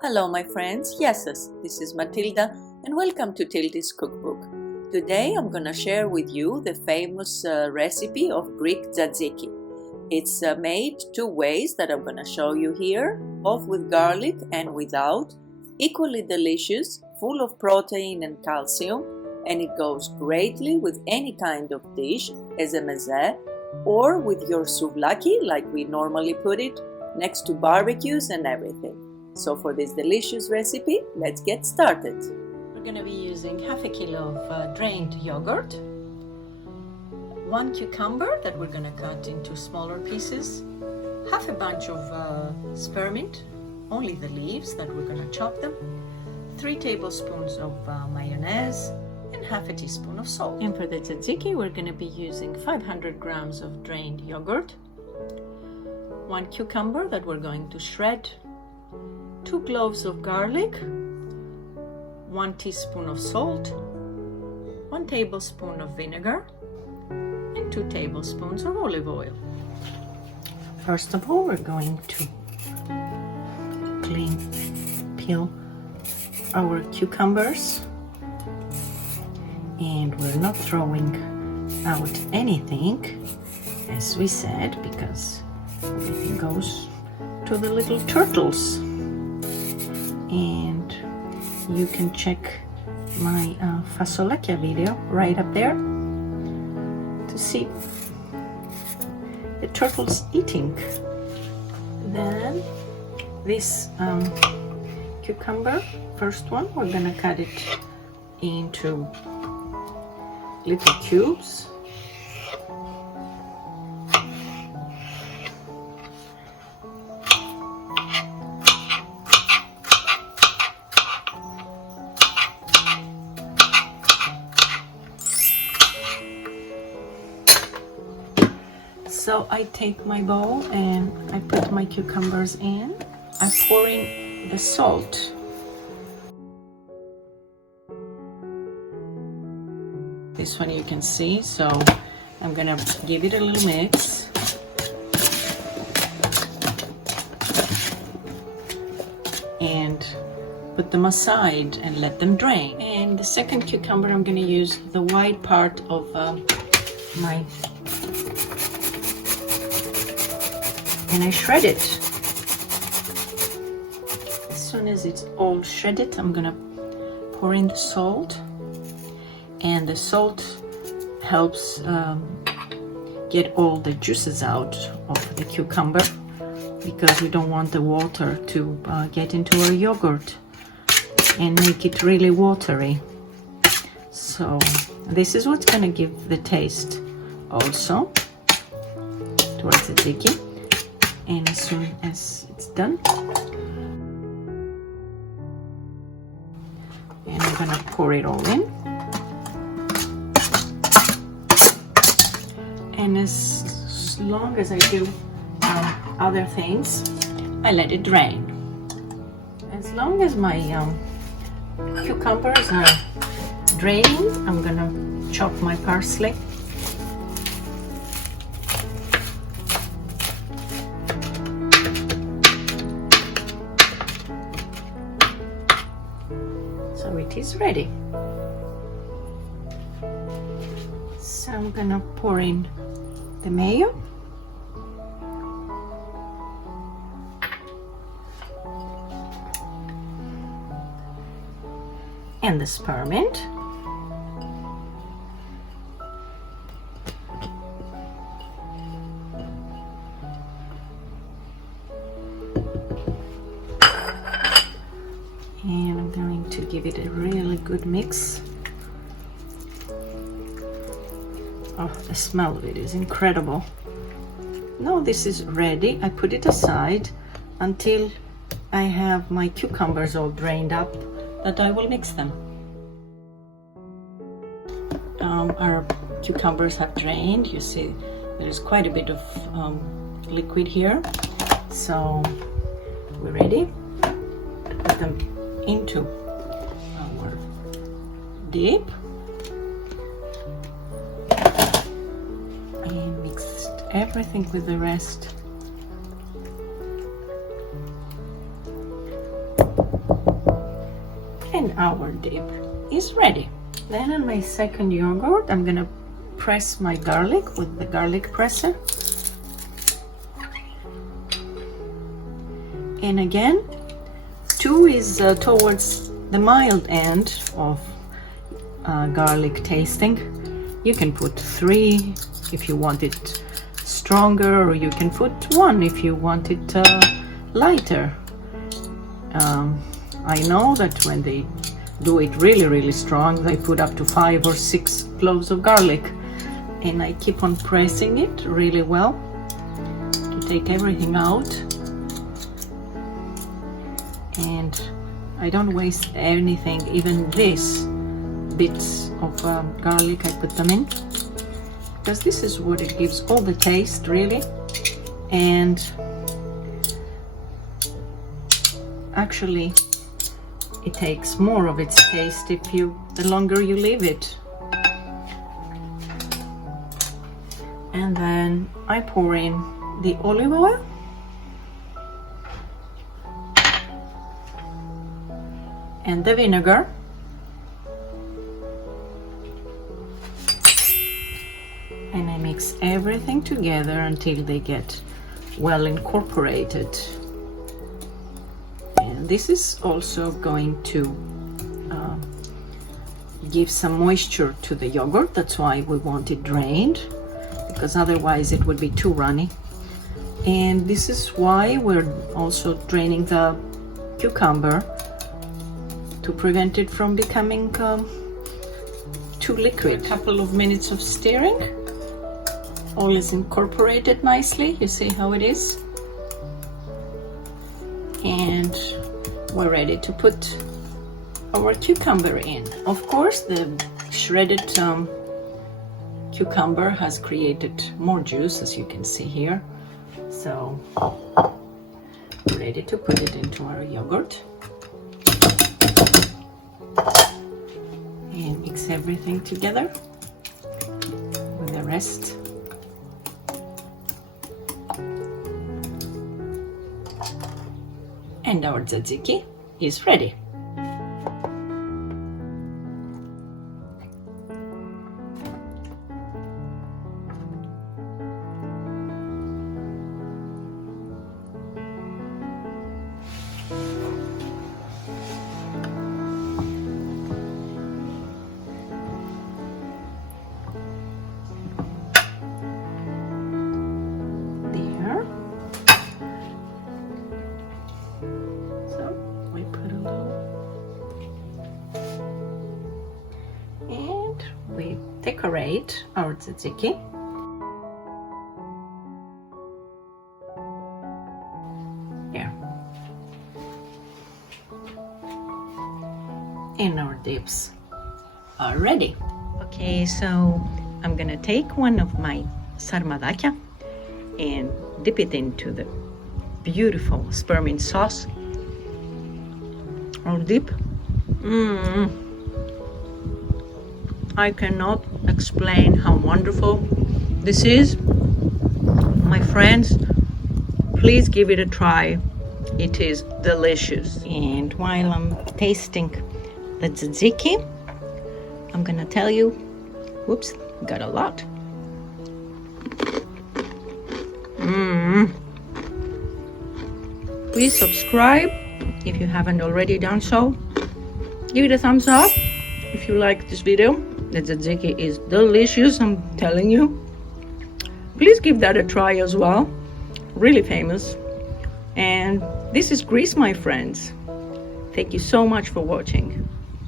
Hello my friends, yes, this is Matilda and welcome to Tilda's Cookbook. Today I'm gonna share with you the famous recipe of Greek tzatziki. It's made two ways that I'm gonna show you here, both with garlic and without. Equally delicious, full of protein and calcium, and it goes greatly with any kind of dish as a meze or with your suvlaki like we normally put it, next to barbecues and everything. So for this delicious recipe, let's get started. We're going to be using half a kilo of drained yogurt, 1 cucumber that we're going to cut into smaller pieces, half a bunch of spearmint, only the leaves that we're going to chop them, 3 tablespoons of mayonnaise, and half a teaspoon of salt. And for the tzatziki, we're going to be using 500 grams of drained yogurt, 1 cucumber that we're going to shred, 2 cloves of garlic, 1 teaspoon of salt, 1 tablespoon of vinegar, and 2 tablespoons of olive oil. First of all, we're going to peel our cucumbers, and we're not throwing out anything, as we said, because everything goes to the little turtles. And you can check my fasolacchia video right up there to see the turtles eating. Then this cucumber, first one, we're gonna cut it into little cubes. So I take my bowl and I put my cucumbers in. I pour in the salt. This one you can see, so I'm gonna give it a little mix. And put them aside and let them drain. And the second cucumber, I'm gonna use the white part of my, and I shred it. As soon as it's all shredded, I'm gonna pour in the salt, and the salt helps get all the juices out of the cucumber, because we don't want the water to get into our yogurt and make it really watery. So this is what's gonna give the taste also towards the tzatziki. And as soon as it's done, and I'm gonna pour it all in, and as long as I do other things, I let it drain. As long as my cucumbers are draining, I'm gonna chop my parsley. So it is ready. So I'm gonna pour in the mayo. And the spearmint. And I'm going to give it a really good mix. Oh, the smell of it is incredible. Now this is ready. I put it aside until I have my cucumbers all drained up, that I will mix them. Our cucumbers have drained. You see there's quite a bit of liquid here. So we're ready to put them into our dip and mix everything with the rest. And our dip is ready. Then on my second yogurt, I'm gonna press my garlic with the garlic presser. And again, 2 is towards the mild end of garlic tasting. You can put 3 if you want it stronger, or you can put 1 if you want it lighter. I know that when they do it really strong, they put up to 5 or 6 cloves of garlic, and I keep on pressing it really well to take everything out, and I don't waste anything. Even these bits of garlic, I put them in because this is what it gives all the taste really. And actually it takes more of its taste the longer you leave it. And then I pour in the olive oil, and the vinegar, and I mix everything together until they get well incorporated. And this is also going to give some moisture to the yogurt. That's why we want it drained, because otherwise it would be too runny. And this is why we're also draining the cucumber, to prevent it from becoming too liquid. A couple of minutes of stirring, all is incorporated nicely. You see how it is? And we're ready to put our cucumber in. Of course, the shredded cucumber has created more juice, as you can see here. So we're ready to put it into our yogurt. And mix everything together with the rest. And our tzatziki is ready. Decorate our tzatziki. Here. And our dips are ready. Okay, so I'm gonna take one of my sarmadakya and dip it into the beautiful spearmint sauce. Our dip. I cannot explain how wonderful this is. My friends, please give it a try. It is delicious. And while I'm tasting the tzatziki, I'm gonna tell you, whoops, got a lot. Please subscribe if you haven't already done so. Give it a thumbs up if you like this video. The tzatziki is delicious, I'm telling you. Please give that a try as well. Really famous. And this is Greece, my friends. Thank you so much for watching.